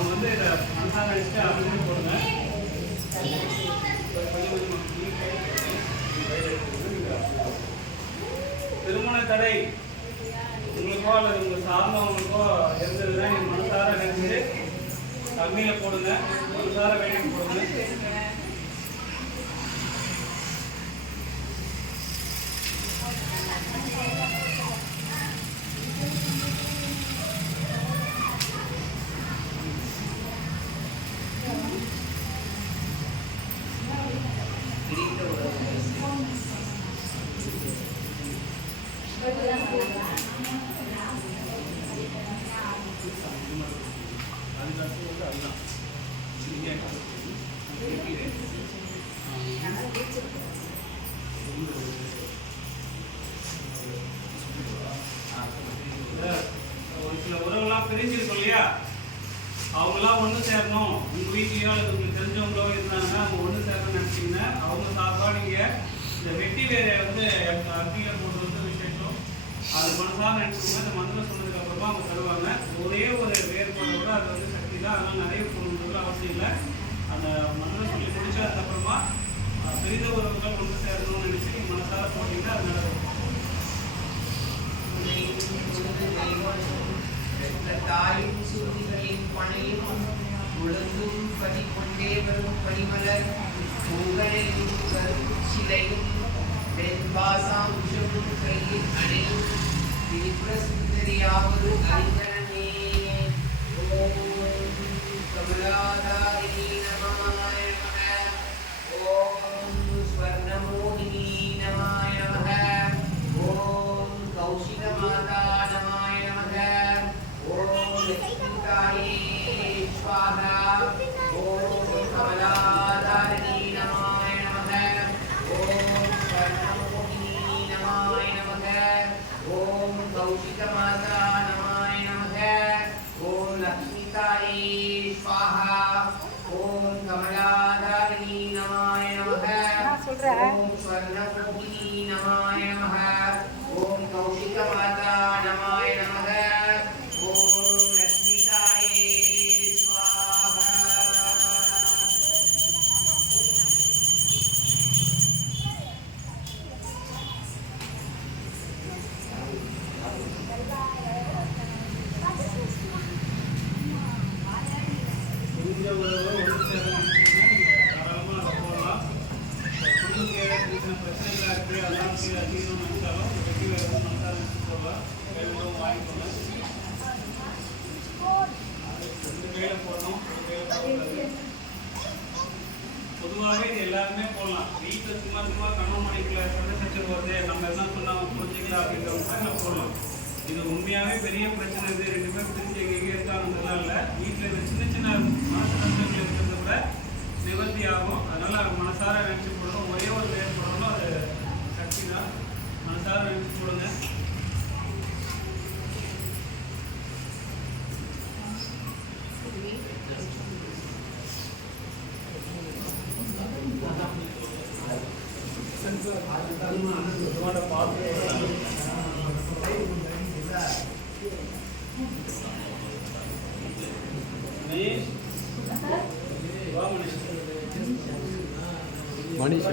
அவங்க வந்து இதை மனசார வச்சுட்டு அப்படின்னு போடுங்க. திருமண தடை உங்களுக்கோ அல்லது உங்கள் சார்ந்தவங்களுக்கோ இருந்ததுன்னா நீங்கள் மனசார நினைச்சு தண்ணியில் போடுங்க. மனசார வேலைக்கு போடுங்க. ஒரு சில உறவுலாம் பிரிஞ்சிருக்கும் இல்லையா, அவங்களாம் ஒன்று சேரணும். உங்கள் வீட்லேயோ அல்லது உங்களுக்கு தெரிஞ்சவங்களோ இருந்தாங்க, அவங்க ஒன்று சேரணும்னு நினச்சிங்கன்னா அவங்க சார்பாக நீங்கள் இந்த வெட்டி வேரை வந்து அக்னியில் போட்டு வந்து விசேஷம் அது மனசாக நினச்சிக்கோங்க. இந்த மந்திரம் சொன்னதுக்கு அப்புறமா அவங்க தருவாங்க. ஒரே ஒரு வேர் போட கூட அது வந்து சக்தி தான். அதனால் நிறைய போடணுன்றது அவசியம் இல்லை. அந்த மந்திரம் சொல்லி முடிச்சதுக்கப்புறமா பெரித உறவுகள் ஒன்று சேரணும்னு நினச்சி நீங்கள் மனசார போட்டிங்கன்னா அது நடக்கும். தாயும் சுருதிகளின் பனையும் உழந்தும் பதிக்கொண்டே வரும் பனிமலர் பூங்கனையும் கருப்பு சிலையும் வெண்பாசாமுஷமும் கையில் அணையும் திரிபுரசுந்தரியாவது அறிவனே. ஓம் கமலாதாரிணி நமகாய நமः. ஓம் ஸ்வர்ணமோகினி நமகாய நமः. ஓம் கௌஷிகமாதா நமகாய நமः. ஓம் லக்ஷ்மிகாயே ஸ்வாஹா. ஓம் கமலாதாரிணி நமகாய நமः. ஓம் ஸ்வர்ணமோகினி நமகாய நமः. ஓம் கௌஷிகமாதா நமகாய நமः. ஓம் லக்ஷ்மிகாயே ஸ்வாஹா. ஓம் கமலாதாரிணி நமகாய நமः. ஓம் ஸ்வர்ணமோகினி நமகாய நமः. ஓம் கௌஷிகமாதா நமகாய நமः. ஓம் லக்ஷ்மிகாயே ஸ்வாஹா. புரிஞ்ச உறவை ஒன்று சேர நினைச்சீங்கன்னா நீங்கள் தாராளமாக அதை போடலாம். குடும்பத்தில் சின்ன சின்ன பிரச்சனைகளாக இருக்குது, அதெல்லாம் தீரணும்னு நினச்சாலும் வெட்டி வேறு மனசார நினச்சி போடலாம். வேணும் வாங்கிக்கோங்க. 2 கையில் போடணும், 1 கையில் போடக்கூடாது. பொதுவாகவே இது எல்லாருமே போடலாம். வீட்டில் சும்மா சும்மா கண்ணாமணிக்குள்ள சண்டை வருது, நம்ம என்ன சொன்னால் புரிஞ்சுக்கலாம் அப்படின்றவங்க நம்ம போடலாம். இது உண்மையாகவே பெரிய பிரச்சனை. இது 2 பேர் பிரிஞ்சு எங்கே இருக்காங்கன்றதுலாம் இல்லை. வீட்டில் சின்ன சின்ன மனசு கஷ்டங்கள் இருக்கிறத விட நிவர்த்தி ஆகும். அதனால் மனசார நினச்சி போடணும். ஒரே ஒரு வேர் போடணும், அது சக்தி தான். மனசார நினச்சி போடுங்க. மணிஷ்